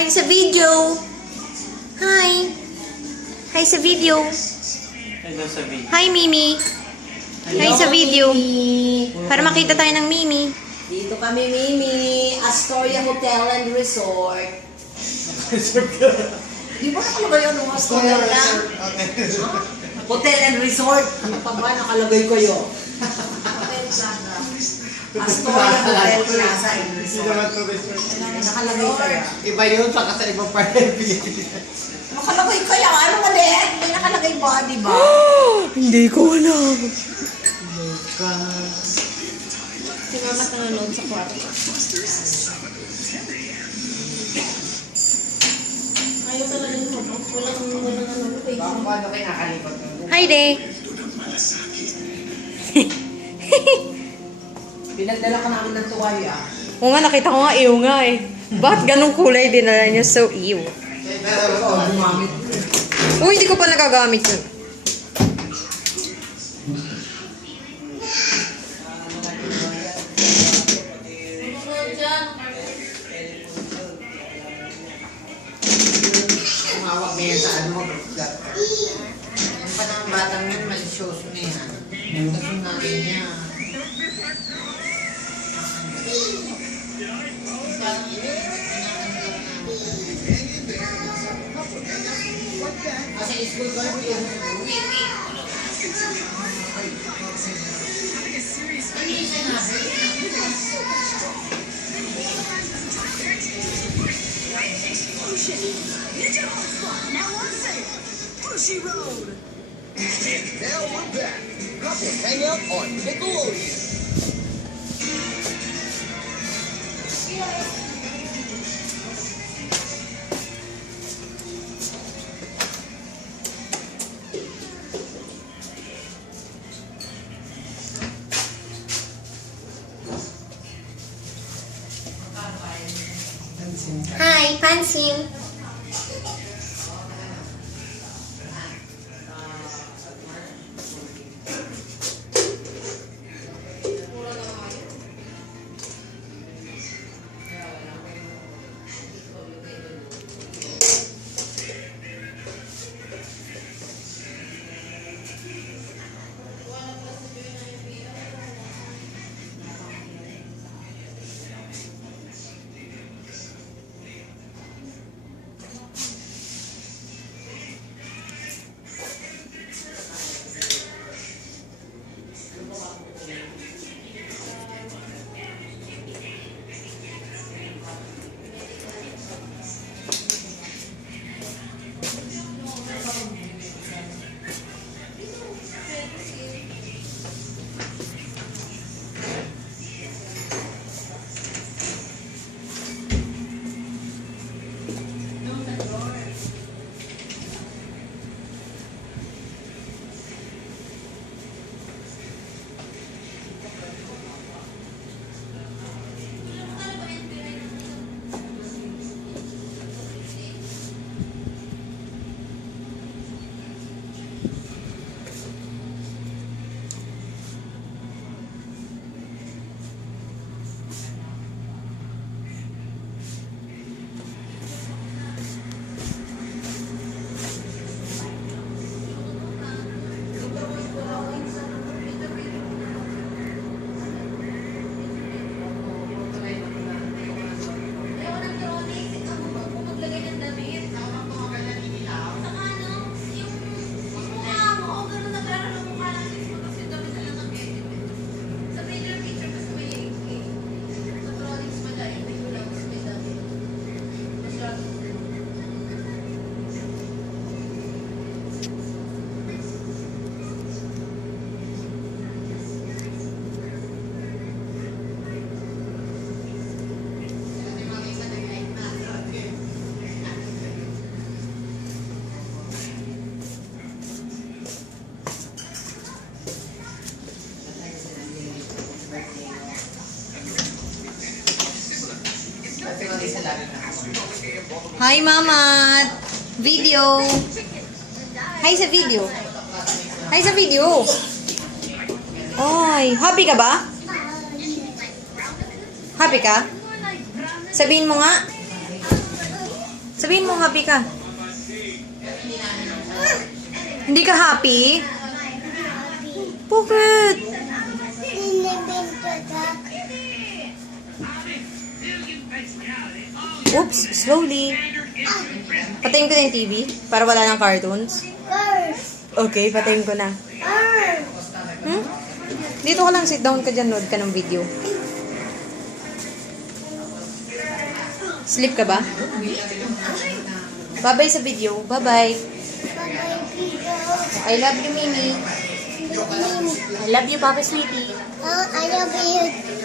Hi sa video. Hi. Hi sa video. Hello sa video. Hi, Mimi. Hi sa video. Para makita tayo ng Mimi. Dito kami, Mimi. Astoria Hotel and Resort. Di ba nakalagay yun ng Astoria lang? Hotel and Resort. Ano pa ba? Nakalagay ko yun. Hotel Plaza. Astoria Hotel Plaza and Resort. Nakalagay kaya. Iba yun, saka sa ibang part ng Pilipinas. Nakalagay kaya. Ano ba din? May nakalagay ba, di ba? Hindi ko alam. Si Mama nanonood sa kwarto. Ayaw talaga yun. Walang ano. Paano kayo nakalipat ng Hi, De. Pinagdala ka namin ng tuwalya. Oo nga, nakita ko nga, ew nga eh. Bakit ganong kulay dinala niya? So, ew. Gumamit. Uy, hindi ko pa nagagamit yun. tumawag na yan sa ano mo, Brooklyn. Yung pa naman batang yan, malisyoso na yan. Gusto namin niya. Kasi school ko yun. Ninja Onslaught, now on sale. Bushy Road. And now we're back. Couple Hangout on Nickelodeon. Hi, Pansin. Hi, Mama. Video. Hi sa video. Hi sa video. Ay, happy ka ba? Happy ka? Sabihin mo nga. Sabihin mo, happy ka. Hindi ka happy? Bakit? Oops, slowly. Patayin ko na yung TV para wala ng cartoons. Okay, patayin ko na. Hmm? Dito ka lang, sit down ka dyan, nood ka ng video. Sleep ka ba? Bye-bye sa video. Bye-bye. I love you, Mimi. I love you, Papa Sweetie. I love you,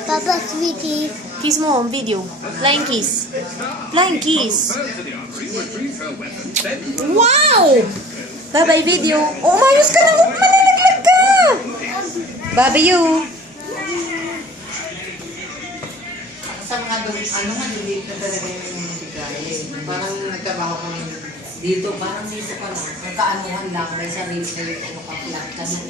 Papa Sweetie. Kiss mo ang video. Flying kiss. Flying kiss. Wow! Bye-bye video. Oh, umayos ka lang. Malalaglag ka. Bye-bye you. Sa mga doon, ano nga, delete na talaga yung bigay. Parang nagtrabaho ko ng Dito, parang dito ka lang. Ang kaanuhan lang, may sarili kayo, ano ka, flat ka noon.